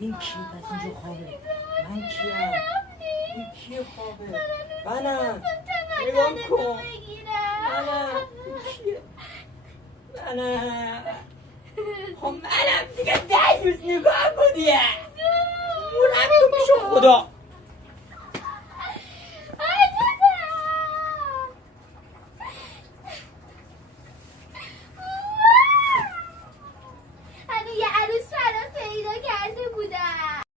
این کی پس اینجا خوابه؟ من کیم؟ این کیه خوابه؟ منم نگاه کن منم این کیه؟ منم خب منم دیگه 10 روز نگاه کنیه مونم تو میشه خدا